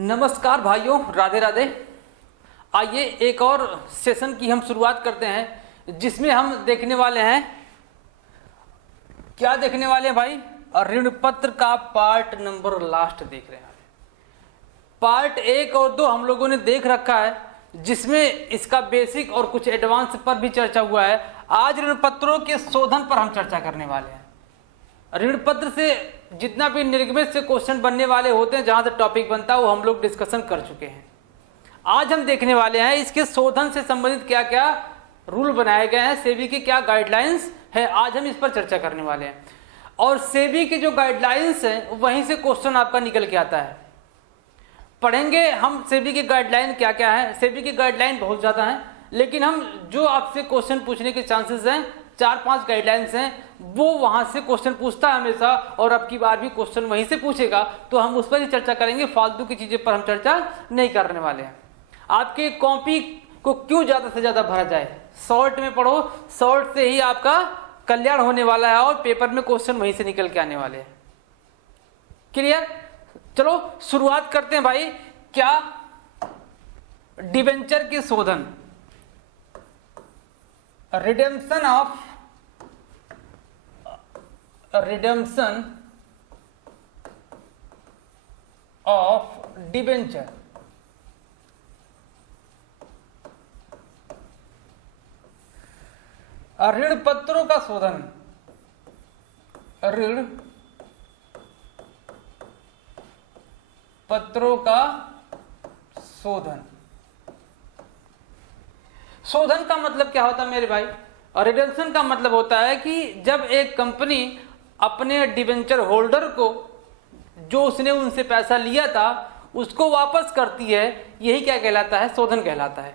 नमस्कार भाइयों, राधे राधे। आइए एक और सेशन की हम शुरुआत करते हैं, जिसमें हम देखने वाले हैं, क्या देखने वाले हैं भाई? ऋण पत्र का पार्ट नंबर लास्ट देख रहे हैं। पार्ट 1 और 2 हम लोगों ने देख रखा है, जिसमें इसका बेसिक और कुछ एडवांस पर भी चर्चा हुआ है। आज ऋण पत्रों के शोधन पर हम चर्चा करने वाले हैं। ऋण पत्र से जितना भी निर्गमित से क्वेश्चन बनने वाले होते हैं, जहां से टॉपिक बनता है, वो हम लोग डिस्कशन कर चुके हैं। आज हम देखने वाले हैं इसके शोधन से संबंधित क्या क्या रूल बनाए गए हैं, सेबी की क्या गाइडलाइंस है, आज हम इस पर चर्चा करने वाले हैं। और सेबी की जो गाइडलाइंस है, वहीं से क्वेश्चन आपका निकल के आता है। पढ़ेंगे हम सेबी की गाइडलाइन क्या क्या है। सेबी की गाइडलाइन बहुत ज्यादा है, लेकिन हम जो आपसे क्वेश्चन पूछने के चांसेस हैं, 4-5 गाइडलाइंस हैं, वो वहां से क्वेश्चन पूछता है हमेशा, और अब की बार भी क्वेश्चन वहीं से पूछेगा, तो हम उस पर ही चर्चा करेंगे। फालतू की चीजें पर हम चर्चा नहीं करने वाले हैं। आपके कॉपी को क्यों ज्यादा से ज्यादा भरा जाए, शॉर्ट में पढ़ो, शॉर्ट से ही आपका कल्याण होने वाला है, और पेपर में क्वेश्चन वहीं से निकल के आने वाले हैं। क्लियर? चलो शुरुआत करते हैं भाई। क्या डिबेंचर के शोधन, रिडेम्पशन ऑफ डिबेंचर, ऋण पत्रों का शोधन, ऋण पत्रों का शोधन। शोधन का मतलब क्या होता है मेरे भाई? रिडेम्पशन का मतलब होता है कि जब एक कंपनी अपने डिबेंचर होल्डर को, जो उसने उनसे पैसा लिया था, उसको वापस करती है, यही क्या कहलाता है? शोधन कहलाता है।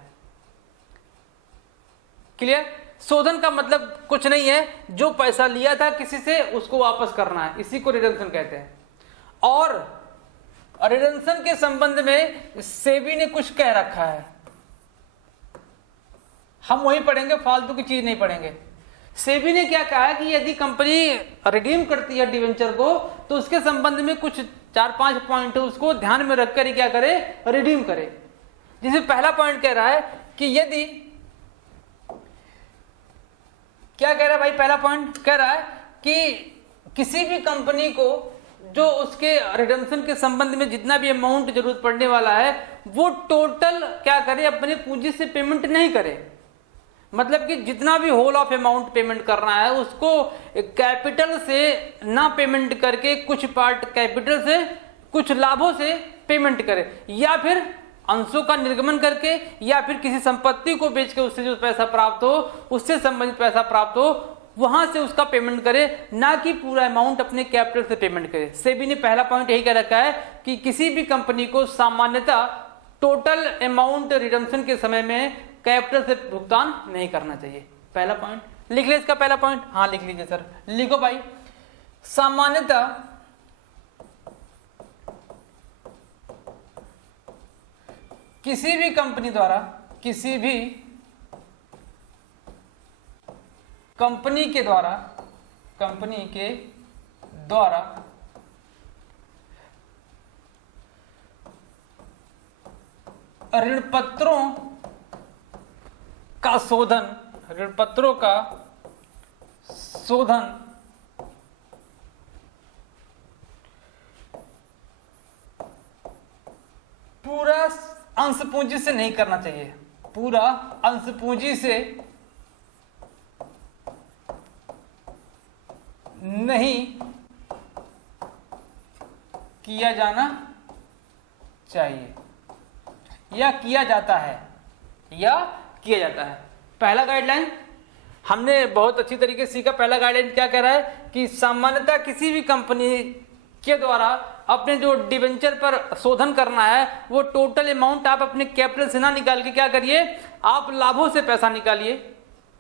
क्लियर? शोधन का मतलब कुछ नहीं है, जो पैसा लिया था किसी से, उसको वापस करना है, इसी को रिडेम्पशन कहते हैं। और रिडेम्पशन के संबंध में सेबी ने कुछ कह रखा है, हम वही पढ़ेंगे, फालतू की चीज नहीं पढ़ेंगे। सेबी ने क्या कहा है कि यदि कंपनी रिडीम करती है डिवेंचर को, तो उसके संबंध में कुछ 4-5 पॉइंट उसको ध्यान में रखकर ही क्या करे? रिडीम करे। जिसमें पहला पॉइंट कह रहा है कि यदि, क्या कह रहा है भाई? पहला पॉइंट कह रहा है कि किसी भी कंपनी को जो उसके रिडेम्पशन के संबंध में जितना भी अमाउंट जरूरत पड़ने वाला है, वो टोटल क्या करे? अपने पूंजी से पेमेंट नहीं करे। मतलब कि जितना भी होल ऑफ अमाउंट पेमेंट करना है, उसको कैपिटल से ना पेमेंट करके कुछ पार्ट कैपिटल से, कुछ लाभों से पेमेंट करे, या फिर अंशों का निर्गमन करके, या फिर किसी संपत्ति को बेच के उससे जो पैसा प्राप्त हो, उससे संबंधित पैसा प्राप्त हो, वहां से उसका पेमेंट करे, ना कि पूरा अमाउंट अपने कैपिटल से पेमेंट करे। सेबी ने पहला पॉइंट यही कह रखा है कि किसी भी कंपनी को सामान्यतः टोटल अमाउंट रिडेम्पशन के समय में कैपिटल से भुगतान नहीं करना चाहिए। पहला पॉइंट लिख ले, इसका पहला पॉइंट। हाँ लिख लीजिए सर, लिखो भाई। सामान्यतः किसी भी कंपनी द्वारा, किसी भी कंपनी के द्वारा ऋण पत्रों का शोधन, ऋण पत्रों का शोधन पूरा अंश पूंजी से नहीं करना चाहिए। पूरा अंश पूंजी से नहीं किया जाना चाहिए, या किया जाता है, या किया जाता है। पहला गाइडलाइन हमने बहुत अच्छी तरीके से सीखा। पहला गाइडलाइन क्या कह रहा है कि सामान्यतः किसी भी कंपनी के द्वारा अपने जो डिबेंचर पर शोधन करना है, वो टोटल अमाउंट आप अपने कैपिटल से ना निकाल के क्या करिए? आप लाभों से पैसा निकालिए।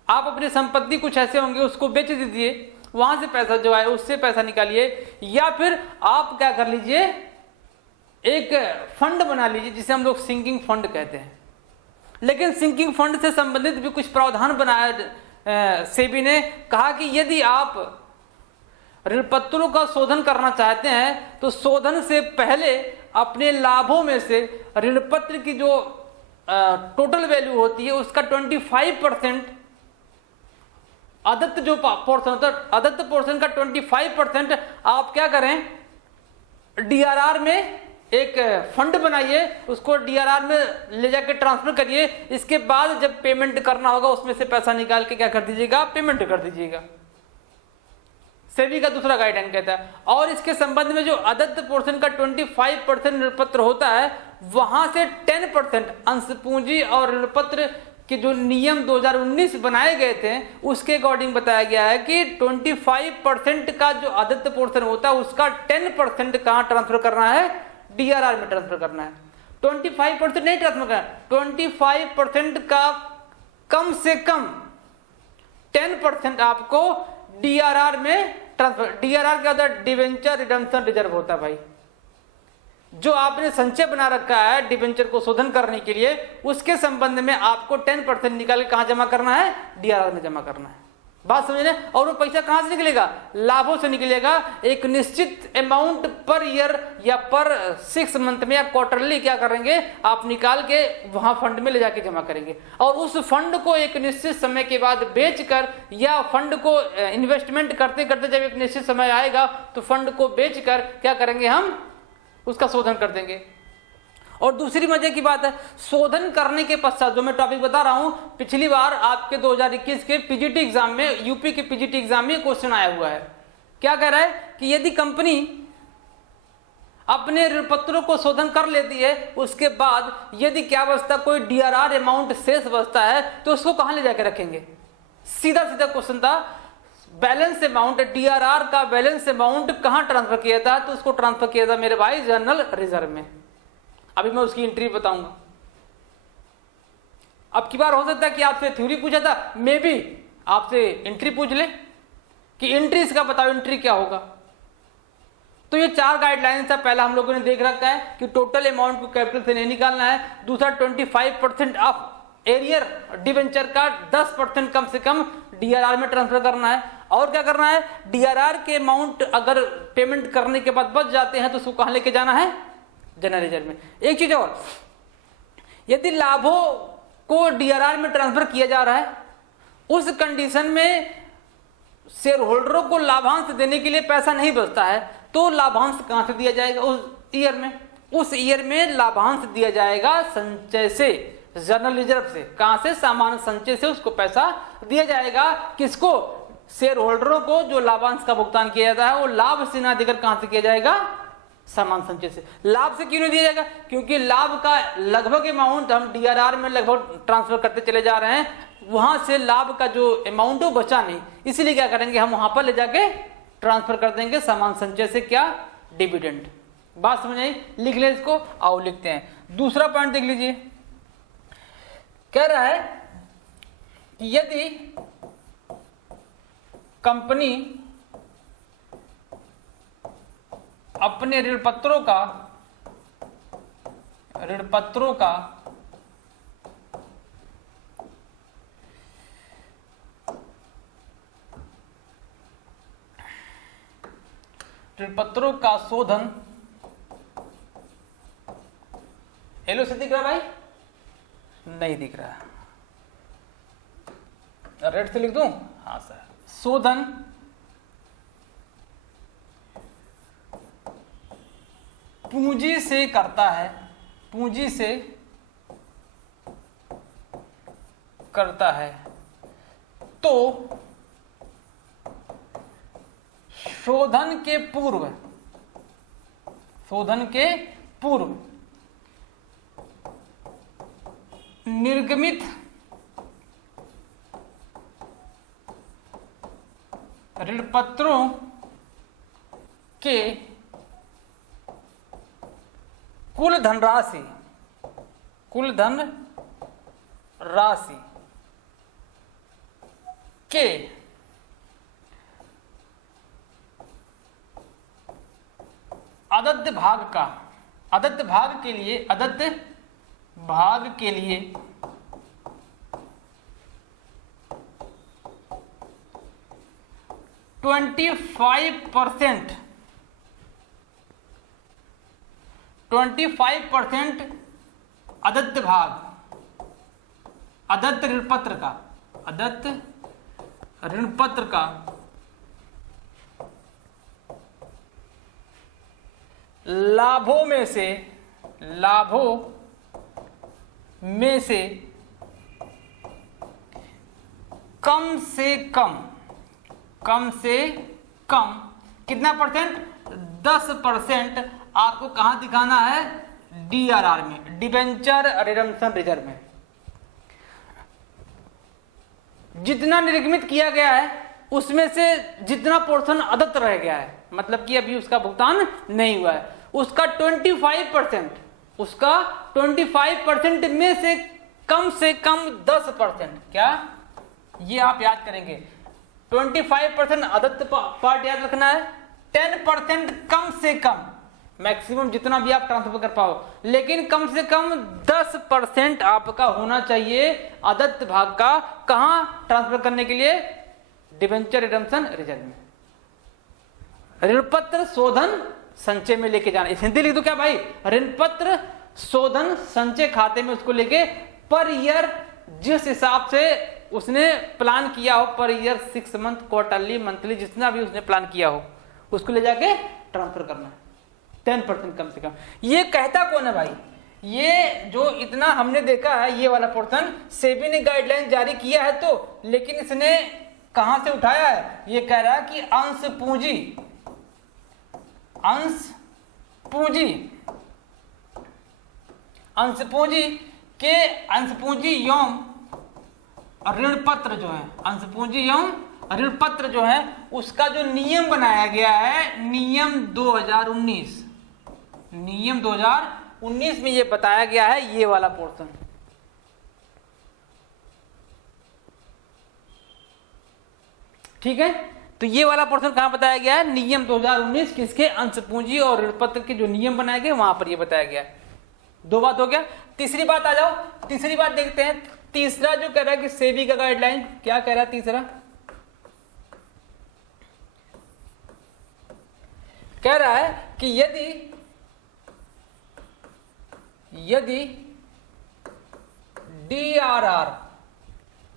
आप अपनी संपत्ति कुछ ऐसे होंगे, उसको बेच दीजिए, वहां से पैसा जो है उससे पैसा निकालिए, या फिर आप क्या कर लीजिए? एक फंड बना लीजिए, जिसे हम लोग सिंकिंग फंड कहते हैं। लेकिन सिंकिंग फंड से संबंधित भी कुछ प्रावधान बनाया सेबी ने, कहा कि यदि आप ऋण पत्रों का शोधन करना चाहते हैं तो शोधन से पहले अपने लाभों में से ऋण पत्र की जो टोटल वैल्यू होती है उसका 25% अदत्त जो पोर्शन होता है, अदत्त पोर्शन का 25% आप क्या करें, डीआरआर में एक फंड बनाइए, उसको डीआरआर में ले जाके ट्रांसफर करिए। इसके बाद जब पेमेंट करना होगा उसमें से पैसा निकाल के क्या कर दीजिएगा, पेमेंट कर दीजिएगा। सेबी का दूसरा गाइडलाइन कहता है। और इसके संबंध में जो अदत्त पोर्शन का 25% ऋण पत्र होता है, वहां से 10% अंश पूंजी और ऋण पत्र के जो नियम 2019 बनाए गए थे उसके अकॉर्डिंग बताया गया है कि 25% का जो अदत्त पोर्शन होता है उसका 10% कहां ट्रांसफर करना है, डीआरआर में ट्रांसफर करना है। 25% नहीं ट्रांसफर करना, 25% का कम से कम 10% आपको डीआरआर में ट्रांसफर। डीआरआर क्या होता है, डिवेंचर रिडम्पशन रिजर्व होता है भाई। जो आपने संचय बना रखा है डिबेंचर को शोधन करने के लिए, उसके संबंध में आपको 10% निकाल के कहां जमा करना है, डीआरआर में जमा करना है। बात समझ रहे? और वो पैसा कहां से निकलेगा, लाभों से निकलेगा। एक निश्चित अमाउंट पर ईयर या पर 6 मंथ में या क्वार्टरली क्या करेंगे, आप निकाल के वहां फंड में ले जाके जमा करेंगे। और उस फंड को एक निश्चित समय के बाद बेचकर या फंड को इन्वेस्टमेंट करते करते जब एक निश्चित समय आएगा तो फंड को बेचकर क्या करेंगे, हम उसका शोधन कर देंगे। और दूसरी मजे की बात है, शोधन करने के पश्चात जो मैं टॉपिक बता रहा हूं, पिछली बार आपके 2021 के पीजीटी एग्जाम में, यूपी के पीजीटी एग्जाम में क्वेश्चन आया हुआ है। क्या कह रहा है कि यदि कंपनी अपने ऋण पत्रों को शोधन कर लेती है, उसके बाद यदि क्या बचता, कोई डीआरआर अमाउंट शेष बचता है, तो उसको कहां ले जाकर रखेंगे। सीधा सीधा क्वेश्चन था, बैलेंस अमाउंट, डीआरआर का बैलेंस अमाउंट कहां ट्रांसफर किया था, तो उसको ट्रांसफर किया था मेरे भाई जनरल रिजर्व में। अभी मैं उसकी एंट्री बताऊंगा। अब की बार हो सकता है कि आपसे थ्योरी पूछा था, मे भी आपसे एंट्री पूछ ले कि एंट्री इसका बताओ, एंट्री क्या होगा। तो ये 4 गाइडलाइंस था। पहला हम लोगों ने देख रखा है कि टोटल अमाउंट को कैपिटल से नहीं निकालना है। दूसरा 25% ऑफ एरियर डिवेंचर का 10% कम से कम डीआरआर में ट्रांसफर करना है। और क्या करना है, डीआरआर के अमाउंट अगर पेमेंट करने के बाद बच जाते हैं तो उसको कहां लेके जाना है, जनरल रिजर्व में। एक चीज और, यदि लाभों को डीआरआर में ट्रांसफर किया जा रहा है, उस कंडीशन में शेयर होल्डरों को लाभांश देने के लिए पैसा नहीं बचता है, तो लाभांश कहां से दिया जाएगा, उस ईयर में। उस ईयर में लाभांश दिया जाएगा संचय से, जनरल रिजर्व से। कहां से, सामान्य संचय से उसको पैसा दिया जाएगा। किसको, शेयर होल्डरों को जो लाभांश का भुगतान किया जाता है वो लाभ से ना देकर कहां से किया जाएगा, सामान्य संचय से। लाभ से क्यों नहीं दिया जाएगा, क्योंकि लाभ का लगभग अमाउंट हम डीआरआर में लगभग ट्रांसफर करते चले जा रहे हैं, वहां से लाभ का जो अमाउंट है बचा नहीं, इसलिए क्या करेंगे, हम वहां पर ले जाके ट्रांसफर कर देंगे सामान्य संचय से, क्या, डिविडेंड। बात समझ आई, लिख ले इसको। आओ लिखते हैं। दूसरा पॉइंट देख लीजिए, कह रहा है कि यदि कंपनी अपने ऋण पत्रों का शोधन, येलो से दिख रहा भाई, नहीं दिख रहा, रेड से लिख दूं, हाँ सर, शोधन पूंजी से करता है, पूंजी से करता है, तो शोधन के पूर्व निर्गमित ऋण पत्रों के कुल धनराशि के अदत्त भाग के लिए 25% 25% अदत्त भाग, अदत्त ऋणपत्र का, अदत्त ऋणपत्र का लाभों में से, लाभों में से कम से कम, कम से कम कितना परसेंट, 10% आपको कहां दिखाना है, DRR में, डिबेंचर रिडम्पशन रिजर्व में। जितना निर्गमित किया गया है उसमें से जितना पोर्शन अदत्त रह गया है, मतलब कि अभी उसका भुगतान नहीं हुआ है, उसका 25%, उसका 25% में से कम 10%, क्या ये आप याद करेंगे, 25% अदत्त पार्ट याद रखना है, 10% कम से कम, मैक्सिमम जितना भी आप ट्रांसफर कर पाओ, लेकिन कम से कम 10% आपका होना चाहिए अदत्त भाग का, कहां ट्रांसफर करने के लिए, डिबेंचर रिडम्पशन रिजर्व में, ऋणपत्र शोधन संचय में लेके जाना। हिंदी लिख दो क्या भाई, ऋणपत्र शोधन संचय खाते में उसको लेके पर ईयर, जिस हिसाब से उसने प्लान किया हो, per year 6 month, quarterly, monthly, जितना भी उसने प्लान किया हो उसको ले जाके ट्रांसफर करना है, 10% कम से कम। ये कहता कौन है भाई, ये जो इतना हमने देखा है ये वाला पोर्शन सेबी ने गाइडलाइन जारी किया है तो, लेकिन इसने कहां से उठाया है, ये कह रहा है कि अंश पूंजी, अंश पूंजी, अंश पूंजी के, अंश पूंजी एवं ऋणपत्र जो है, अंश पूंजी एवं ऋणपत्र जो है उसका जो नियम बनाया गया है, नियम 2019, नियम 2019 में ये बताया गया है ये वाला पोर्शन। ठीक है, तो ये वाला पोर्शन कहां बताया गया है, नियम 2019, किसके, अंश पूंजी और ऋणपत्र के जो नियम बनाए गए वहां पर ये बताया गया है। 2 बात हो गया। तीसरी बात आ जाओ, तीसरी बात देखते हैं। तीसरा जो कह रहा है कि सेबी का गाइडलाइन क्या कह रहा है, तीसरा कह रहा है कि यदि DRR,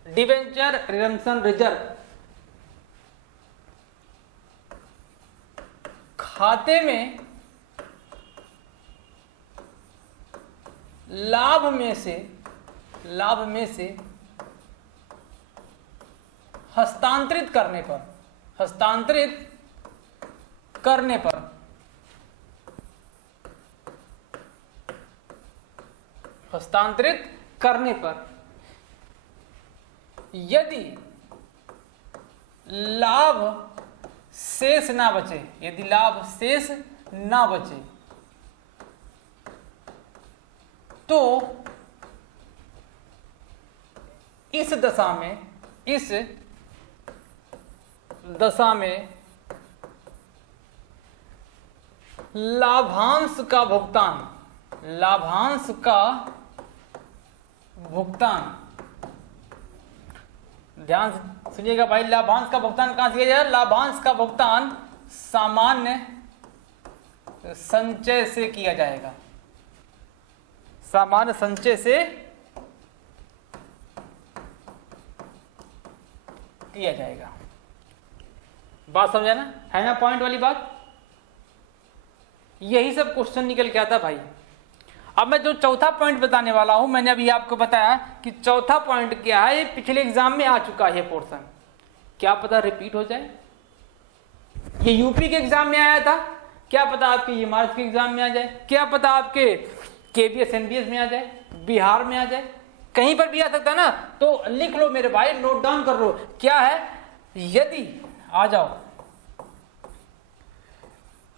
डिबेंचर रिडम्पशन रिजर्व, खाते में लाभ में से हस्तांतरित करने पर, हस्तांतरित करने पर यदि लाभ शेष ना बचे, यदि लाभ शेष ना बचे तो इस दशा में लाभांश का भुगतान, ध्यान से सुनिएगा भाई, लाभांश का भुगतान कहां से किया जाए, लाभांश का भुगतान सामान्य संचय से किया जाएगा, सामान्य संचय से किया जाएगा। बात समझा ना, है ना पॉइंट वाली बात। यही सब क्वेश्चन निकल के आता भाई। अब मैं जो चौथा पॉइंट बताने वाला हूं, मैंने अभी आपको बताया कि चौथा पॉइंट क्या है, ये पिछले एग्जाम में आ चुका है पोर्शन, क्या पता रिपीट हो जाए। ये यूपी के एग्जाम में आया था, क्या पता आपके ये मार्च के एग्जाम में आ जाए, क्या पता आपके KBS NBS में आ जाए, बिहार में आ जाए, कहीं पर भी आ सकता है ना। तो लिख लो मेरे भाई, नोट डाउन कर लो, क्या है, यदि आ जाओ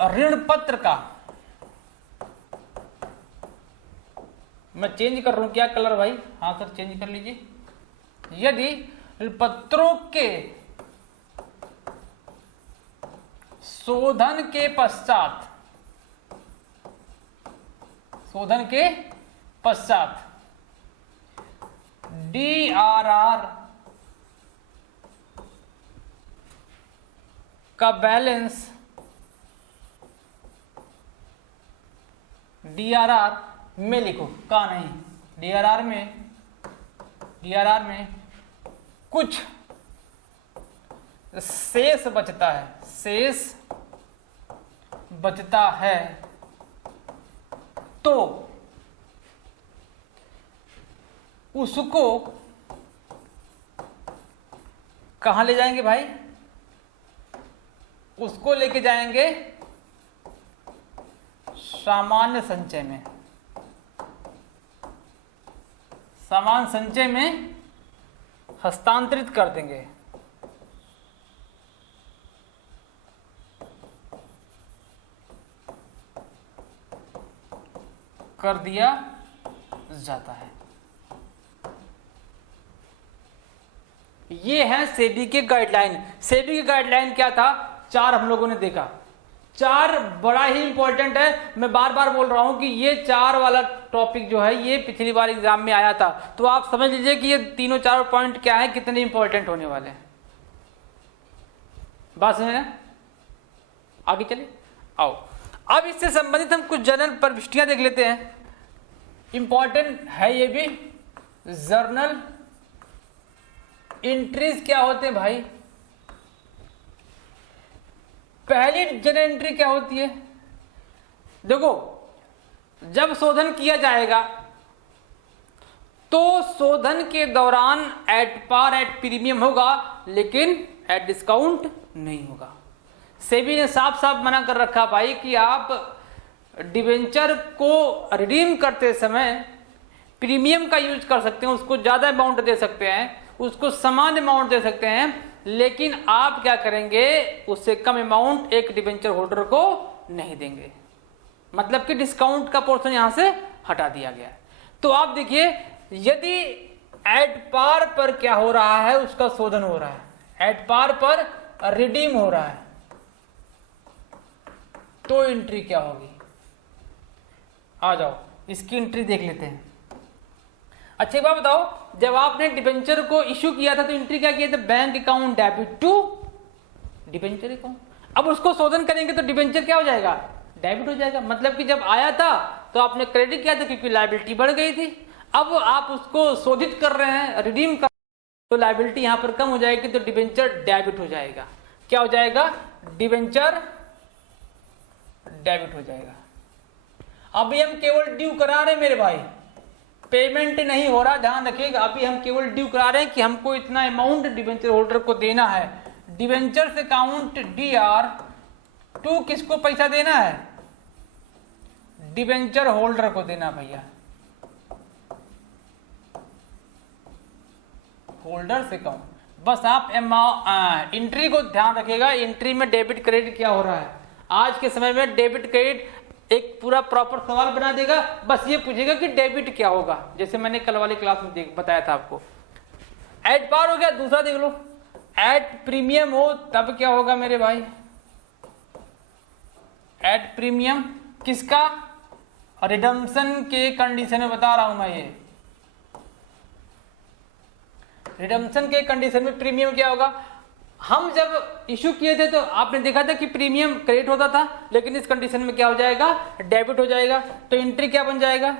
ऋण पत्र का, मैं चेंज कर रहा हूं क्या कलर भाई, हाँ सर चेंज कर लीजिए। यदि ऋण पत्रों के शोधन के पश्चात DRR का बैलेंस DRR में लिखो, का नहीं, DRR में कुछ शेष बचता है तो उसको कहां ले जाएंगे भाई? उसको लेके जाएंगे सामान्य संचय में, सामान्य संचय में हस्तांतरित कर देंगे। कर दिया जाता है। ये है सेबी के गाइडलाइन। सेबी के गाइडलाइन क्या था? 4 हम लोगों ने देखा। 4 बड़ा ही इंपॉर्टेंट है। मैं बार बार बोल रहा हूं कि ये 4 वाला टॉपिक जो है ये पिछली बार एग्जाम में आया था, तो आप समझ लीजिए कि ये तीनों 4 पॉइंट क्या है, कितने इंपॉर्टेंट होने वाले हैं। बात समझ ना? आगे चले, आओ अब इससे संबंधित हम कुछ जनरल प्रविष्टियां देख लेते हैं। इंपॉर्टेंट है ये भी। जर्नल एंट्रीज क्या होते हैं भाई? पहली जनरल एंट्री क्या होती है? देखो, जब शोधन किया जाएगा तो शोधन के दौरान एट पार एट प्रीमियम होगा, लेकिन एट डिस्काउंट नहीं होगा। सेबी ने साफ साफ मना कर रखा भाई कि आप डिवेंचर को रिडीम करते समय प्रीमियम का यूज कर सकते हैं, उसको ज्यादा अमाउंट दे सकते हैं, उसको समान अमाउंट दे सकते हैं, लेकिन आप क्या करेंगे, उससे कम अमाउंट एक डिवेंचर होल्डर को नहीं देंगे। मतलब कि डिस्काउंट का पोर्शन यहां से हटा दिया गया है। तो आप देखिए, यदि एट पार पर क्या हो रहा है, उसका शोधन हो रहा है, एट पार पर रिडीम हो रहा है, तो एंट्री क्या होगी? आ जाओ इसकी एंट्री देख लेते हैं। अच्छा एक बात बताओ, जब आपने डिबेंचर को इश्यू किया था तो एंट्री क्या किया था? Bank account debit to debenture account. अब उसको शोधन करेंगे तो डिबेंचर क्या हो जाएगा? डेबिट हो जाएगा। मतलब कि जब आया था तो आपने क्रेडिट किया था क्योंकि लायबिलिटी बढ़ गई थी। अब आप उसको शोधित कर रहे हैं, रिडीम कर, तो लायबिलिटी यहां पर कम हो जाएगी, तो डिबेंचर डेबिट हो जाएगा। क्या हो जाएगा? डिबेंचर डेबिट हो जाएगा। अभी हम केवल ड्यू करा रहे हैं मेरे भाई, पेमेंट नहीं हो रहा, ध्यान रखिएगा। अभी हम केवल ड्यू करा रहे हैं कि हमको इतना अमाउंट डिबेंचर होल्डर को देना है। डिबेंचर से अकाउंट DR टू किसको पैसा देना है? डिबेंचर होल्डर को देना भैया। होल्डर से अकाउंट, बस आप एंट्री को ध्यान रखिएगा। एंट्री में डेबिट क्रेडिट क्या हो रहा है? आज के समय में डेबिट क्रेडिट एक पूरा प्रॉपर सवाल बना देगा। बस ये पूछेगा कि डेबिट क्या होगा, जैसे मैंने कल वाली क्लास में बताया था आपको। एट पार हो गया, दूसरा देख लो, एट प्रीमियम हो तब क्या होगा मेरे भाई? एट प्रीमियम किसका? रिडम्पशन के कंडीशन में बता रहा हूं मैं। ये रिडम्पशन के कंडीशन में प्रीमियम क्या होगा? हम जब इशू किए थे तो आपने देखा था कि प्रीमियम क्रेडिट होता था, लेकिन इस कंडीशन में क्या हो जाएगा? डेबिट हो जाएगा। तो एंट्री क्या बन जाएगा?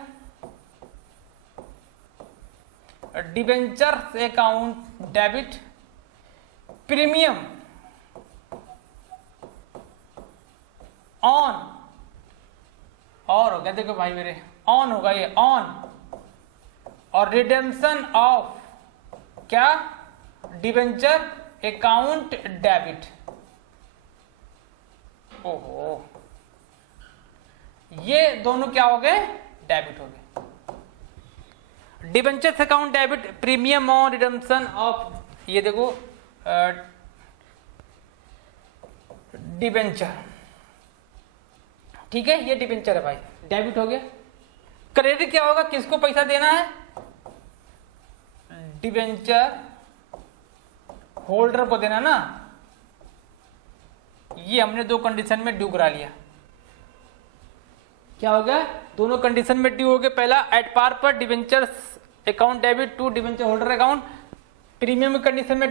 Debenture account debit premium on, और हो गया, देखो भाई मेरे, ऑन होगा ये, ऑन, और रिडेम्पशन ऑफ क्या? Debenture account debit. ओहो, ये दोनों क्या हो गए? डेबिट हो गए। Debenture account debit premium on redemption of, ये देखो डिबेंचर, ठीक है, ये डिबेंचर है भाई, डेबिट हो गया। क्रेडिट क्या होगा? किसको पैसा देना है? डिबेंचर होल्डर को देना ना। ये हमने दो कंडीशन में ड्यू करा लिया। क्या हो गया? दोनों कंडीशन में ड्यू हो गया। पहला एट पार पर debenture account debit to debenture holder account, premium condition में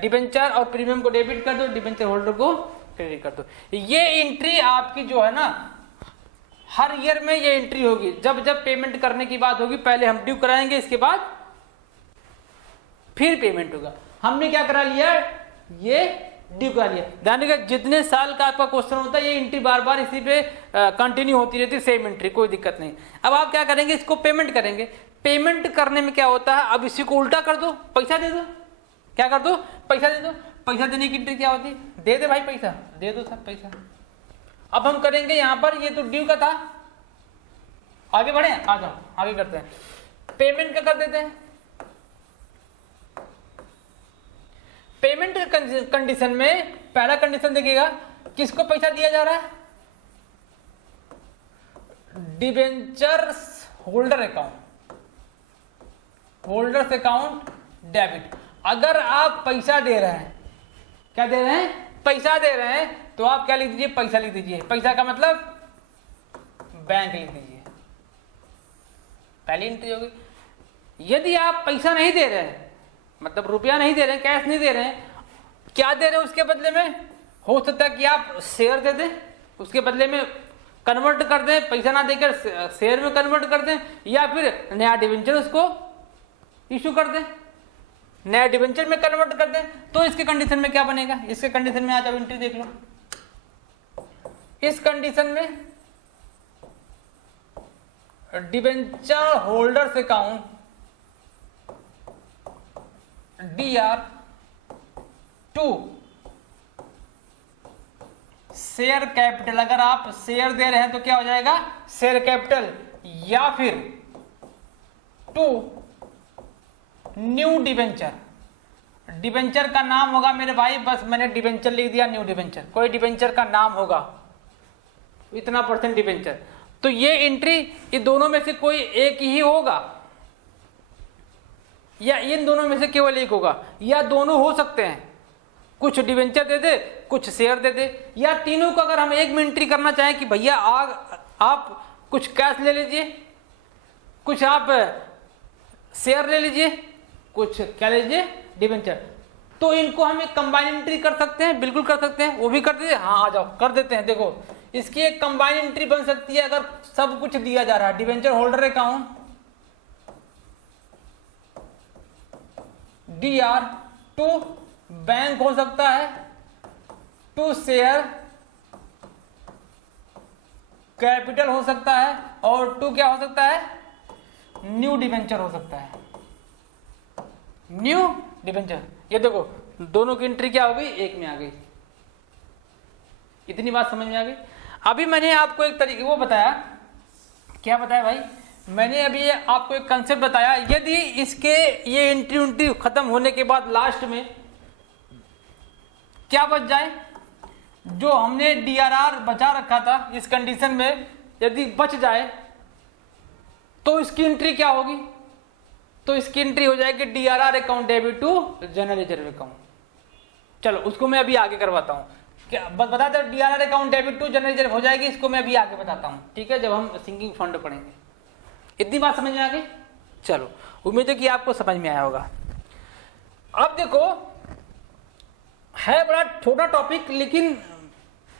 डिबेंचर और प्रीमियम को डेबिट कर दो, डिबेंचर होल्डर को क्रेडिट कर दो। ये एंट्री आपकी जो है ना हर ईयर में ये एंट्री होगी। जब जब पेमेंट करने की बात होगी पहले हम ड्यू कराएंगे, इसके बाद फिर पेमेंट होगा। हमने क्या करा लिया, ये ड्यू करा लिया। ध्यान रखिएगा जितने साल का आपका क्वेश्चन होता है ये एंट्री बार बार इसी पे कंटिन्यू होती रहती है, सेम एंट्री, कोई दिक्कत नहीं। अब आप क्या करेंगे, इसको पेमेंट करेंगे। पेमेंट करने में क्या होता है, अब इसी को उल्टा कर दो, पैसा दे दो। क्या कर दो, पैसा दे दो। पैसा देने की एंट्री क्या होती है, दे दे भाई पैसा, दे दो सब पैसा। अब हम करेंगे यहां पर, ये तो ड्यू का था, आगे बढ़े, आ जाओ आगे करते हैं। पेमेंट का कर देते हैं। पेमेंट कंडीशन में पहला कंडीशन देखिएगा, किसको पैसा दिया जा रहा है, debentures holder account, holders account debit. अगर आप पैसा दे रहे हैं, क्या दे रहे हैं, पैसा दे रहे हैं, तो आप क्या लिख दीजिए, पैसा लिख दीजिए। पैसा का मतलब बैंक लिख दीजिए, पहली एंट्री होगी। यदि आप पैसा नहीं दे रहे हैं, मतलब रुपया नहीं दे रहे हैं, कैश नहीं दे रहे हैं, क्या दे रहे हैं उसके बदले में, हो सकता है कि आप शेयर दे दें, उसके बदले में कन्वर्ट कर दें, पैसा ना देकर शेयर में कन्वर्ट कर दें, या फिर नया डिवेंचर उसको इशू कर दें, नया डिवेंचर में कन्वर्ट कर दें। तो इसके कंडीशन में क्या बनेगा, इसके कंडीशन में आज आप एंट्री देख लो। इस कंडीशन में debenture holders account DR2 share capital, अगर आप शेयर दे रहे हैं तो क्या हो जाएगा, शेयर कैपिटल, या फिर 2 न्यू डिवेंचर। डिवेंचर का नाम होगा मेरे भाई, बस मैंने डिवेंचर लिख दिया, न्यू डिवेंचर, कोई डिवेंचर का नाम होगा, इतना % डिवेंचर। तो ये एंट्री, ये दोनों में से कोई एक ही होगा, या इन दोनों में से केवल एक होगा, या दोनों हो सकते हैं, कुछ डिवेंचर दे दे, कुछ शेयर दे दे, या तीनों को अगर हम एक में एंट्री करना चाहें कि भैया आप कुछ कैश ले लीजिए, कुछ आप शेयर ले लीजिए, कुछ क्या लीजिए, डिवेंचर, तो इनको हम एक कंबाइन एंट्री कर सकते हैं, बिल्कुल कर सकते हैं। वो भी कर दीजिए, हाँ आ जाओ कर देते हैं। देखो इसकी एक कंबाइन एंट्री बन सकती है अगर सब कुछ दिया जा रहा है। Debenture holder account DR2 bank हो सकता है, 2 शेयर कैपिटल हो सकता है, और 2 क्या हो सकता है, न्यू डिवेंचर हो सकता है, न्यू डिवेंचर। ये देखो दोनों की एंट्री क्या हो गई, एक में आ गई। इतनी बात समझ में आ गई। अभी मैंने आपको एक तरीके वो बताया, क्या बताया भाई, मैंने अभी आपको एक कंसेप्ट बताया। यदि इसके ये एंट्री खत्म होने के बाद लास्ट में क्या बच जाए, जो हमने DRR बचा रखा था इस कंडीशन में, यदि बच जाए तो इसकी एंट्री क्या होगी, तो इसकी एंट्री हो जाएगी DRR account debit to general reserve account. चलो उसको मैं अभी आगे करवाता हूँ, क्या बता दो, DRR account debit to general reserve हो जाएगी, इसको मैं अभी आगे बताता हूँ, ठीक है, जब हम सिंकिंग फंड पढ़ेंगे। इतनी बात समझ में आ गई। चलो उम्मीद है कि आपको समझ में आया होगा। अब देखो है बड़ा छोटा टॉपिक, लेकिन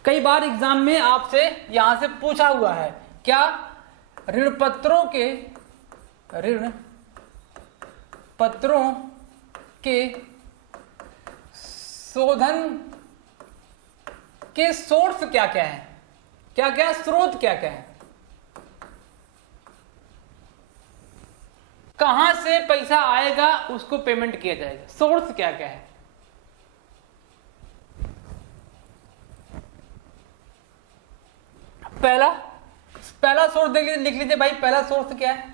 कई बार एग्जाम में आपसे यहां से पूछा हुआ है, क्या, ऋण पत्रों के शोधन के सोर्स क्या क्या है, क्या क्या स्रोत क्या क्या है, कहां से पैसा आएगा उसको पेमेंट किया जाएगा, सोर्स क्या क्या है। पहला सोर्स लिख लीजिए भाई, पहला सोर्स क्या है।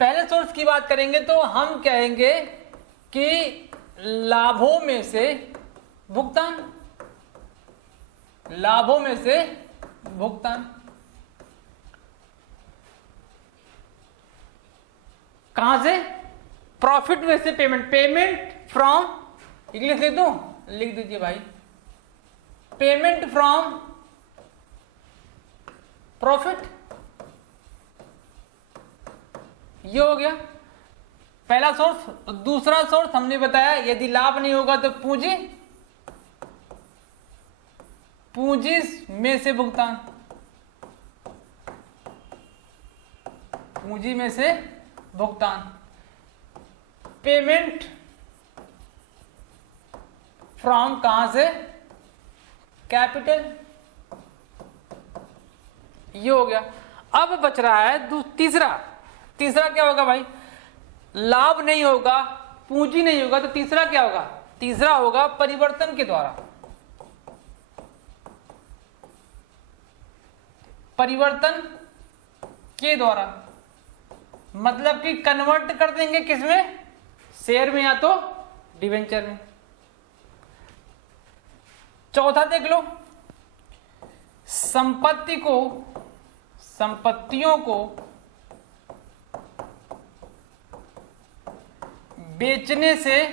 पहले सोर्स की बात करेंगे तो हम कहेंगे कि लाभों में से भुगतान, लाभों में से भुगतान। कहां से, प्रॉफिट में से पेमेंट, पेमेंट फ्रॉम, इंग्लिश लिख दूं, लिख दीजिए भाई, पेमेंट फ्रॉम प्रॉफिट, ये हो गया पहला सोर्स। दूसरा सोर्स हमने बताया, यदि लाभ नहीं होगा तो पूंजी, पूंजी में से भुगतान, पूंजी में से भुगतान, पेमेंट फ्रॉम कहां से, कैपिटल, ये हो गया। अब बच रहा है तीसरा क्या होगा भाई, लाभ नहीं होगा, पूंजी नहीं होगा, तो तीसरा क्या होगा, तीसरा होगा परिवर्तन के द्वारा, परिवर्तन के द्वारा, मतलब कि कन्वर्ट कर देंगे किसमें, शेयर में या तो डिवेंचर में। चौथा देख लो, संपत्तियों को बेचने से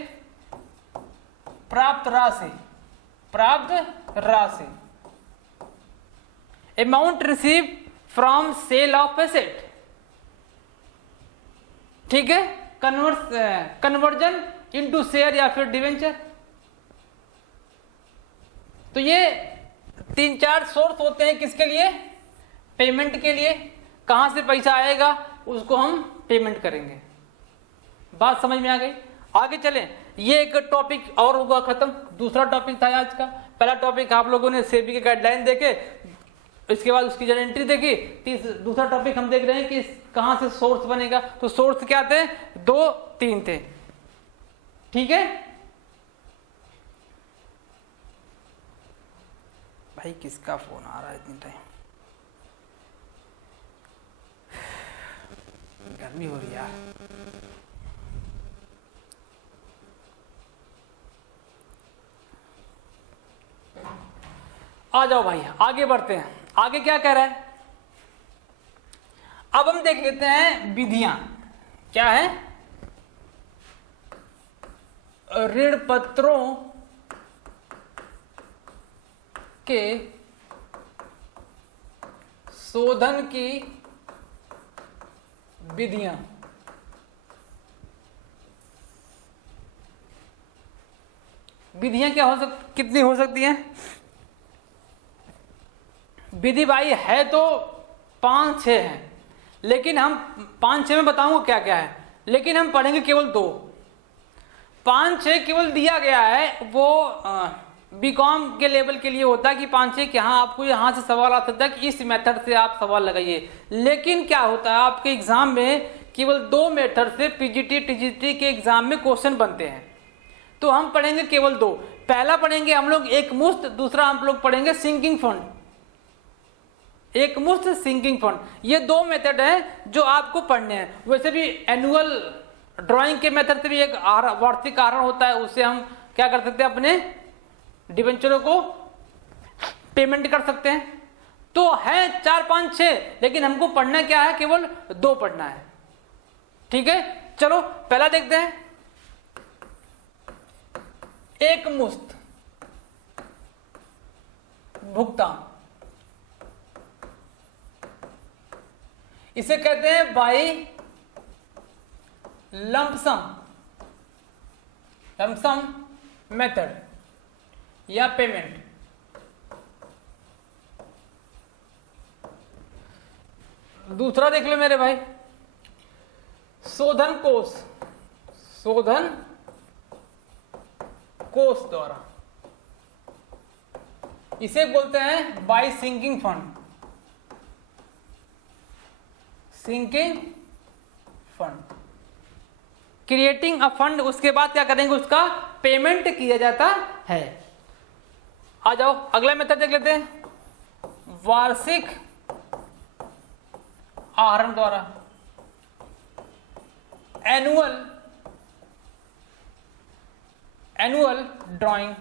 प्राप्त राशि, amount receive from sale of asset, ठीक है, कन्वर्जन इनटू शेयर या फिर डिवेंचर। तो ये 3-4 सोर्स होते हैं किसके लिए, पेमेंट के लिए। कहां से पैसा आएगा उसको हम पेमेंट करेंगे। बात समझ में आ गई, आगे चलें। ये एक टॉपिक और होगा खत्म, दूसरा टॉपिक था आज का। पहला टॉपिक आप लोगों ने सेबी के गाइडलाइन देखे, इसके बाद उसकी जर्नल एंट्री देखी। दूसरा टॉपिक हम देख रहे हैं कि कहां से सोर्स बनेगा। तो सोर्स क्या थे, 2-3 थे, ठीक है भाई। किसका फोन आ रहा है इतनी टाइम, गर्मी हो रही है यार। आ जाओ भाई, आगे बढ़ते हैं। आगे क्या कह रहा है, अब हम देख लेते हैं विधियां क्या है। ऋण पत्रों के शोधन की विधियां। विधियां क्या कितनी हो सकती हैं विधि भाई, है तो 5-6 हैं, लेकिन हम 5-6 में बताऊंगा क्या क्या है, लेकिन हम पढ़ेंगे केवल 2। 5-6 केवल दिया गया है, वो बीकॉम के लेवल के लिए होता है कि 5-6 के यहाँ आपको यहाँ से सवाल आ सकता है कि इस मेथड से आप सवाल लगाइए। लेकिन क्या होता है आपके एग्जाम में केवल 2 मेथड से पीजीटी टीजीटी के एग्जाम में क्वेश्चन बनते हैं। तो हम पढ़ेंगे केवल 2। पहला पढ़ेंगे हम लोग एकमुश्त, दूसरा हम लोग पढ़ेंगे सिंकिंग फंड। एकमुश्त, सिंकिंग फंड, ये 2 मेथड है जो आपको पढ़ने हैं। वैसे भी एनुअल ड्राइंग के मेथड से भी एक वार्षिक आहरण होता है, उससे हम क्या कर सकते हैं, अपने डिबेंचरों को पेमेंट कर सकते हैं। तो है 4, 5, 6, लेकिन हमको पढ़ना क्या है, केवल 2 पढ़ना है, ठीक है। चलो पहला देखते हैं, एकमुश्त भुगतान, इसे कहते हैं बाई लमसम मेथड या पेमेंट। दूसरा देख लो मेरे भाई, शोधन कोष द्वारा, इसे बोलते हैं by sinking fund. Sinking fund, creating a fund, उसके बाद क्या करेंगे, उसका पेमेंट किया जाता है। आ जाओ अगला मेथड देख लेते हैं, वार्षिक आहरण द्वारा, एनुअल ड्राइंग।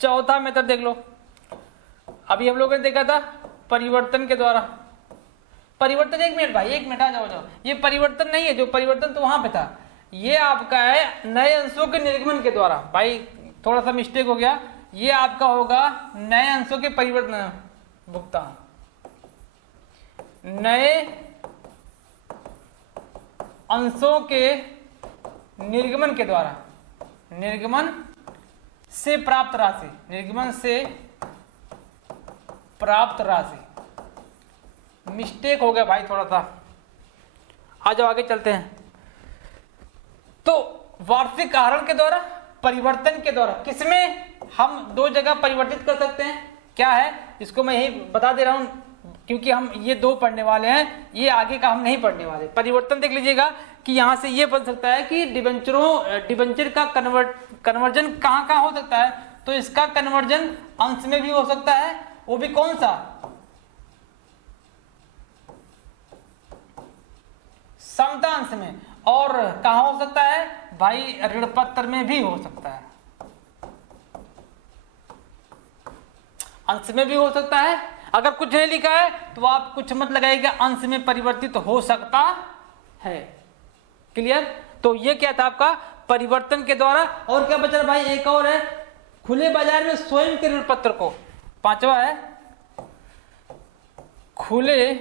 चौथा मेथड देख लो, अभी हम लोगों ने देखा था परिवर्तन के द्वारा। परिवर्तन, 1 मिनट भाई, 1 मिनट, आ जाओ। ये परिवर्तन नहीं है, जो परिवर्तन तो वहां पे था, ये आपका है नए अंशों के निर्गमन के द्वारा। भाई थोड़ा सा मिस्टेक हो गया, ये आपका होगा नए अंशों के परिवर्तन भुगतान, नए अंशों के निर्गमन के द्वारा, निर्गमन से प्राप्त राशि, मिस्टेक हो गया भाई थोड़ा सा, आ जाओ आगे चलते हैं। तो वार्षिक आहरण के द्वारा, परिवर्तन के द्वारा, किसमें हम दो जगह परिवर्तित कर सकते हैं, क्या है इसको मैं यही बता दे रहा हूं क्योंकि हम ये दो पढ़ने वाले हैं, ये आगे का हम नहीं पढ़ने वाले। परिवर्तन देख लीजिएगा कि यहां से ये बन सकता है कि डिबेंचर का कन्वर्जन कहां कहां हो सकता है, तो इसका कन्वर्जन अंश में भी हो सकता है, वो भी कौन सा, समता अंश में, और कहां हो सकता है भाई, ऋण पत्र में भी हो सकता है, अंश में भी हो सकता है। अगर कुछ नहीं लिखा है तो आप कुछ मत लगाइएगा, अंश में परिवर्तित हो सकता है। क्लियर? तो ये क्या था आपका परिवर्तन के द्वारा। और क्या बचा भाई, एक और है, खुले बाजार में स्वयं के ऋण पत्र को, पांचवा है खुले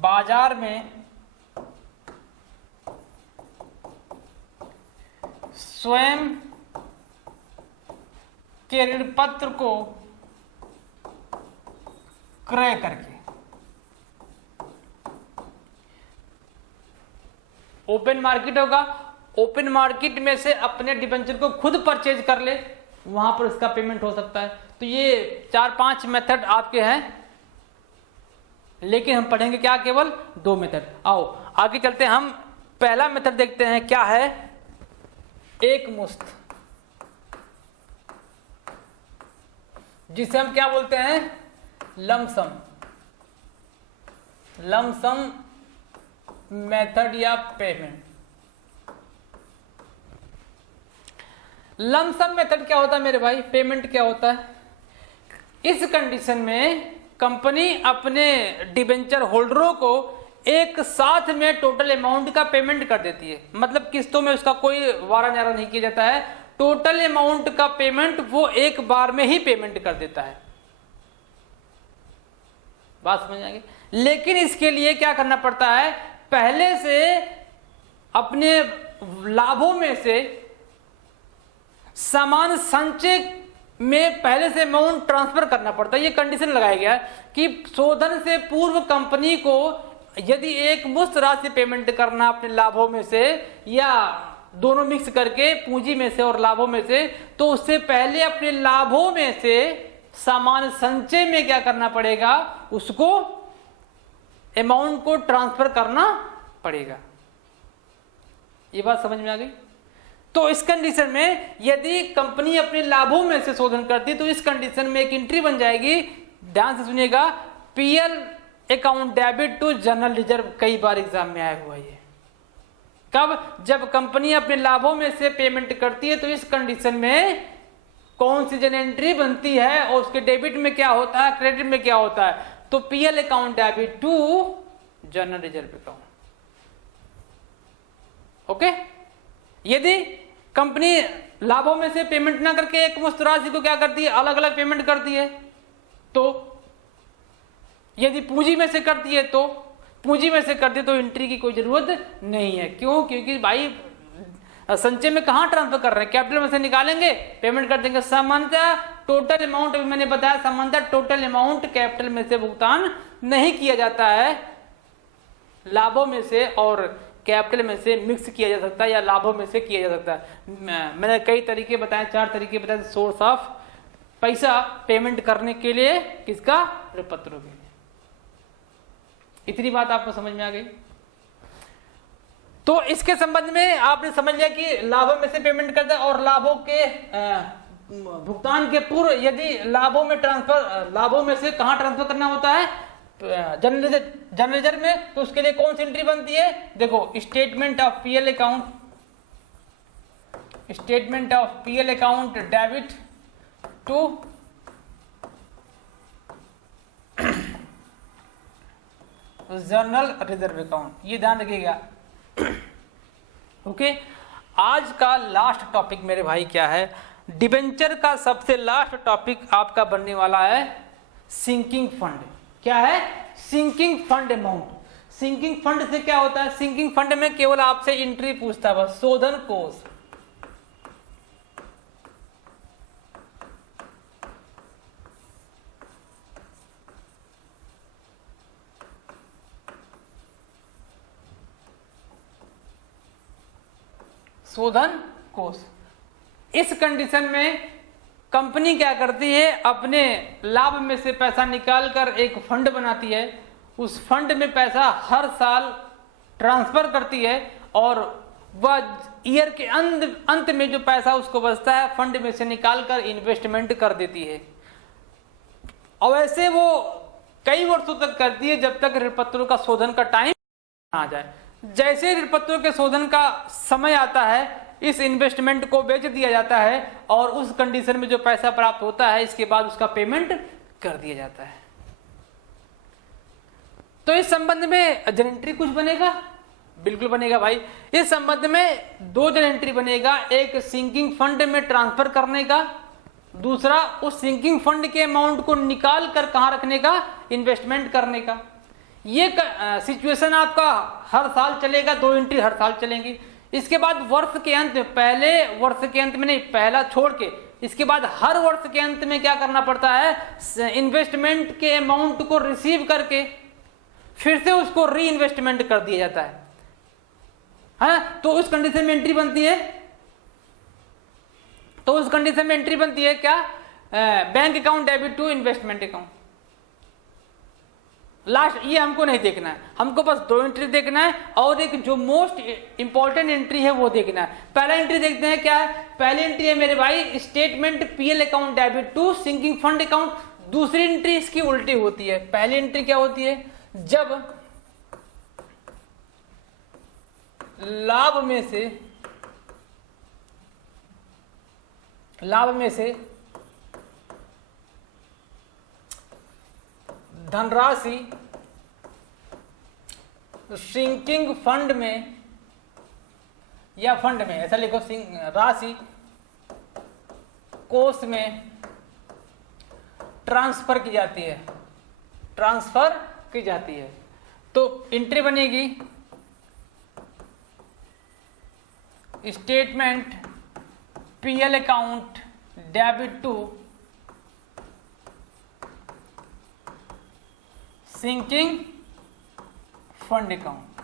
बाजार में स्वयं के ऋण पत्र को क्रय करके। ओपन मार्केट होगा, ओपन मार्केट में से अपने डिबेंचर को खुद परचेज कर ले, वहां पर इसका पेमेंट हो सकता है। तो ये 4-5 मेथड आपके हैं, लेकिन हम पढ़ेंगे क्या, केवल 2 मेथड। आओ आगे चलते हैं, हम पहला मेथड देखते हैं, क्या है, एक मुश्त, जिसे हम क्या बोलते हैं, लमसम मेथड या पेमेंट। लमसम मेथड क्या होता है मेरे भाई, पेमेंट क्या होता है, इस कंडीशन में कंपनी अपने डिबेंचर होल्डरों को एक साथ में टोटल अमाउंट का पेमेंट कर देती है, मतलब किस्तों में उसका कोई वारा न्यारा नहीं किया जाता है, टोटल अमाउंट का पेमेंट वो एक बार में ही पेमेंट कर देता है। बात समझ आएगी। लेकिन इसके लिए क्या करना पड़ता है, पहले से अपने लाभों में से समान संचय में पहले से अमाउंट ट्रांसफर करना पड़ता है। ये कंडीशन लगाया गया है कि शोधन से पूर्व कंपनी को यदि एक मुश्त राशि पेमेंट करना अपने लाभों में से या दोनों मिक्स करके पूंजी में से और लाभों में से, तो उससे पहले अपने लाभों में से समान संचय में क्या करना पड़ेगा, उसको अमाउंट को ट्रांसफर करना पड़ेगा। ये बात समझ में आ गई। तो इस कंडीशन में यदि कंपनी अपने लाभों में से शोधन करती तो इस कंडीशन में एक एंट्री बन जाएगी, ध्यान से सुनिएगा, PL account debit to general reserve. कई बार एग्जाम में आया हुआ ये, कब, जब कंपनी अपने लाभों में से पेमेंट करती है तो इस कंडीशन में कौन सी जन एंट्री बनती है और उसके डेबिट में क्या होता है, क्रेडिट में क्या होता है, तो PL account debit to general reserve account. Okay. यदि कंपनी लाभों में से पेमेंट ना करके एक मुश्त राशि को क्या करती है, अलग अलग पेमेंट करती है, तो यदि पूंजी में से करती है तो पूंजी में से करती है तो एंट्री की कोई जरूरत नहीं है। क्यों? क्योंकि भाई संचय में कहां ट्रांसफर कर रहे हैं, कैपिटल में से निकालेंगे, पेमेंट कर देंगे। सामान्यतः टोटल अमाउंट, अभी मैंने बताया, सामान्यतः टोटल अमाउंट कैपिटल में से भुगतान नहीं किया जाता है, लाभों में से और कैपिटल में से मिक्स किया जा सकता है या लाभों में से किया जा सकता है। मैंने कई तरीके बताए, 4 तरीके बताए, सोर्स ऑफ पैसा पेमेंट करने के लिए, किसका, ऋण पत्रों के लिए। इतनी बात आपको समझ में आ गई। तो इसके संबंध में आपने समझ लिया कि लाभों में से पेमेंट करता है और लाभों के भुगतान के पूर्व यदि लाभों में ट्रांसफर, लाभों में से कहां ट्रांसफर करना होता है, जनरल रिजर्व में, तो उसके लिए कौन सी एंट्री बनती है, देखो, statement of PL account, statement of PL account debit to general reserve account. ये ध्यान रखिएगा। ओके। आज का लास्ट टॉपिक मेरे भाई क्या है, डिबेंचर का सबसे लास्ट टॉपिक आपका बनने वाला है सिंकिंग फंड। क्या है, sinking fund amount. Sinking fund से क्या होता है, सिंकिंग फंड में केवल आपसे एंट्री पूछता है बस, शोधन कोष, शोधन कोष। इस कंडीशन में कंपनी क्या करती है, अपने लाभ में से पैसा निकालकर एक फंड बनाती है, उस फंड में पैसा हर साल ट्रांसफर करती है और वह ईयर के अंत में जो पैसा उसको बचता है फंड में से निकालकर इन्वेस्टमेंट कर देती है। और ऐसे वो कई वर्षों तक करती है जब तक ऋण पत्रों का शोधन का टाइम आ जाए। जैसे ऋण पत्रों के शोधन का समय आता है इस इन्वेस्टमेंट को बेच दिया जाता है और उस कंडीशन में जो पैसा प्राप्त होता है इसके बाद उसका पेमेंट कर दिया जाता है। तो इस संबंध में जर्नल एंट्री कुछ बनेगा, बिल्कुल बनेगा भाई। इस संबंध में दो जर्नल एंट्री बनेगा, एक सिंकिंग फंड में ट्रांसफर करने का, दूसरा उस सिंकिंग फंड के अमाउंट को निकाल कर कहां रखने का, इन्वेस्टमेंट करने का। ये सिचुएशन आपका हर साल चलेगा, दो एंट्री हर साल चलेंगी। इसके बाद वर्ष के अंत में, पहले वर्ष के अंत में नहीं, पहला छोड़ के इसके बाद हर वर्ष के अंत में क्या करना पड़ता है, इन्वेस्टमेंट के अमाउंट को रिसीव करके फिर से उसको री इन्वेस्टमेंट कर दिया जाता है। हाँ, तो उस कंडीशन में एंट्री बनती है, तो उस कंडीशन में एंट्री बनती है क्या, bank account debit to investment account. Last ये हमको नहीं देखना है, हमको बस दो एंट्री देखना है और एक जो मोस्ट इंपॉर्टेंट एंट्री है वो देखना है। पहला एंट्री देखते हैं क्या है, पहली एंट्री है मेरे भाई statement PL account debit to sinking fund account. दूसरी एंट्री इसकी उल्टी होती है। पहली एंट्री क्या होती है, जब लाभ में से धनराशि सिंकिंग फंड में या फंड में, ऐसा लिखो, राशि कोष में ट्रांसफर की जाती है, ट्रांसफर की जाती है, तो एंट्री बनेगी statement PL account debit to sinking fund account.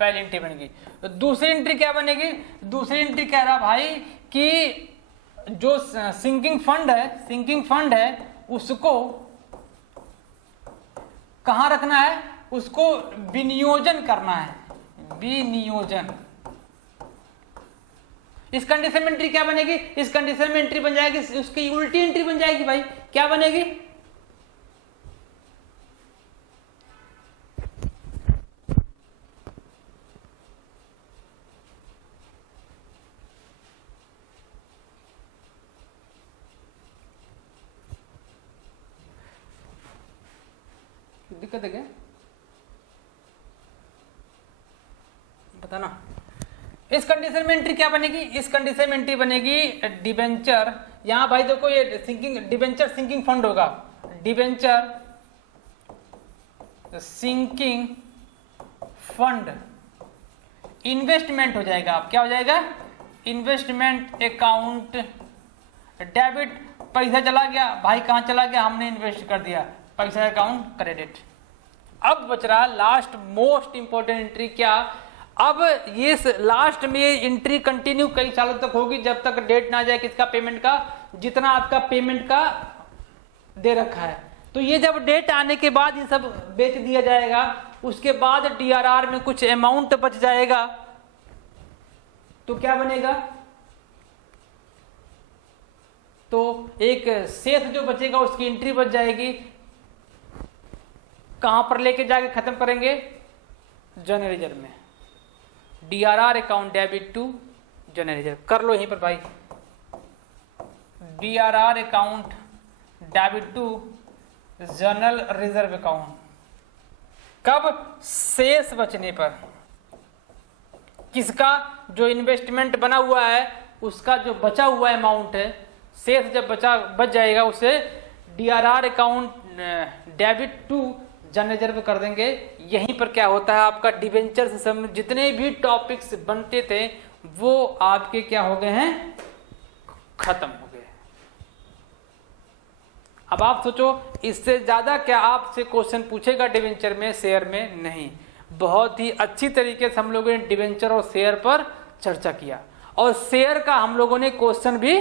पहली एंट्री बनेगी। दूसरी एंट्री क्या बनेगी, दूसरी एंट्री कह रहा भाई कि जो सिंकिंग फंड है उसको कहां रखना है, उसको विनियोजन करना है, विनियोजन। इस कंडीशन में एंट्री क्या बनेगी, इस कंडीशन में एंट्री बन जाएगी, उसकी उल्टी एंट्री बन जाएगी भाई। क्या बनेगी, दिक्कत है क्या, बताना। इस कंडीशन में एंट्री क्या बनेगी, इस कंडीशन में एंट्री बनेगी डिबेंचर। यहां भाई देखो ये सिंकिंग डिबेंचर सिंकिंग फंड होगा, डिबेंचर सिंकिंग फंड इन्वेस्टमेंट हो जाएगा। अब क्या हो जाएगा, इन्वेस्टमेंट अकाउंट डेबिट। पैसा चला गया भाई, कहां चला गया, हमने इन्वेस्ट कर दिया, पैसा अकाउंट क्रेडिट। अब बच रहा लास्ट मोस्ट इंपॉर्टेंट एंट्री क्या, अब ये लास्ट में ये एंट्री कंटिन्यू कई सालों तक होगी जब तक डेट ना आ जाए किसका, पेमेंट का, जितना आपका पेमेंट का दे रखा है। तो ये जब डेट आने के बाद ये सब बेच दिया जाएगा, उसके बाद डीआरआर में कुछ अमाउंट बच जाएगा, तो क्या बनेगा, तो एक शेष जो बचेगा उसकी एंट्री बच जाएगी। कहां पर लेके जाके खत्म करेंगे, जनरल रिजर्व में। DRR account debit to general reserve कर लो यहीं पर भाई, DRR account debit to general reserve account. कब, शेष बचने पर, किसका, जो इन्वेस्टमेंट बना हुआ है उसका जो बचा हुआ अमाउंट है, शेष जब बच जाएगा उसे DRR account debit to general reserve कर देंगे। यहीं पर क्या होता है, आपका डिबेंचर से संबंधित जितने भी टॉपिक्स बनते थे वो आपके क्या हो गए हैं, खत्म हो गए। अब आप सोचो इससे ज्यादा क्या आपसे क्वेश्चन पूछेगा डिबेंचर में, शेयर में नहीं। बहुत ही अच्छी तरीके से हम लोगों ने डिबेंचर और शेयर पर चर्चा किया और शेयर का हम लोगों ने क्वेश्चन भी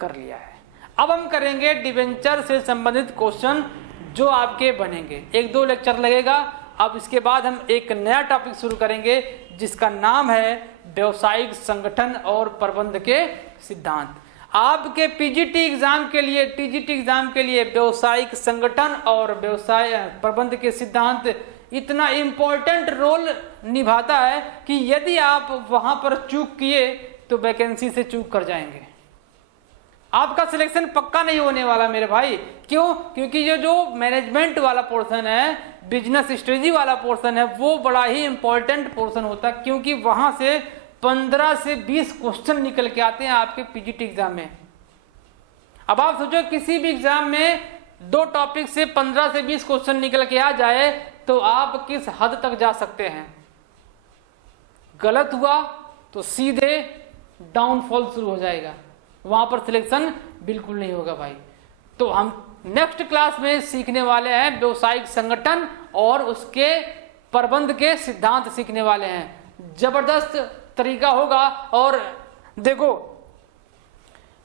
कर लिया है। अब हम करेंगे डिबेंचर से संबंधित क्वेश्चन जो आपके बनेंगे, 1-2 लेक्चर लगेगा। अब इसके बाद हम एक नया टॉपिक शुरू करेंगे जिसका नाम है व्यवसायिक संगठन और प्रबंध के सिद्धांत। आपके पीजीटी एग्जाम के लिए, टीजीटी एग्जाम के लिए व्यवसायिक संगठन और व्यवसाय प्रबंध के सिद्धांत इतना इंपॉर्टेंट रोल निभाता है कि यदि आप वहां पर चूक किए तो वैकेंसी से चूक कर जाएंगे, आपका सिलेक्शन पक्का नहीं होने वाला मेरे भाई। क्यों? क्योंकि ये जो मैनेजमेंट वाला पोर्शन है, बिजनेस स्ट्रेटजी वाला पोर्शन है, वो बड़ा ही इंपॉर्टेंट पोर्शन होता है, क्योंकि वहां से 15 से 20 क्वेश्चन निकल के आते हैं आपके पीजीटी एग्जाम में। अब आप सोचो किसी भी एग्जाम में 2 टॉपिक से 15 से 20 क्वेश्चन निकल के आ जाए तो आप किस हद तक जा सकते हैं। गलत हुआ तो सीधे डाउनफॉल शुरू हो जाएगा, वहां पर सिलेक्शन बिल्कुल नहीं होगा भाई। तो हम नेक्स्ट क्लास में सीखने वाले हैं व्यवसायिक संगठन और उसके प्रबंध के सिद्धांत सीखने वाले हैं। जबरदस्त तरीका होगा। और देखो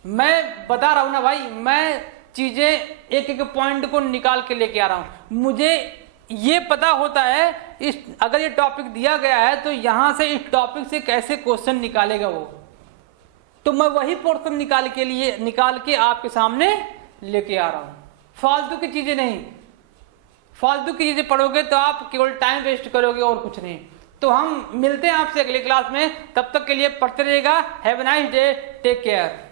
मैं बता रहा हूं ना भाई, मैं चीजें एक एक पॉइंट को निकाल के लेके आ रहा हूं। मुझे ये पता होता है इस अगर ये टॉपिक दिया गया है तो यहां से इस टॉपिक से कैसे क्वेश्चन निकालेगा वो, तो मैं वही पोर्शन निकाल के आपके सामने लेके आ रहा हूं। फालतू की चीजें नहीं, फालतू की चीजें पढ़ोगे तो आप केवल टाइम वेस्ट करोगे और कुछ नहीं। तो हम मिलते हैं आपसे अगले क्लास में, तब तक के लिए पढ़ते रहिएगा। Have a nice day, take care.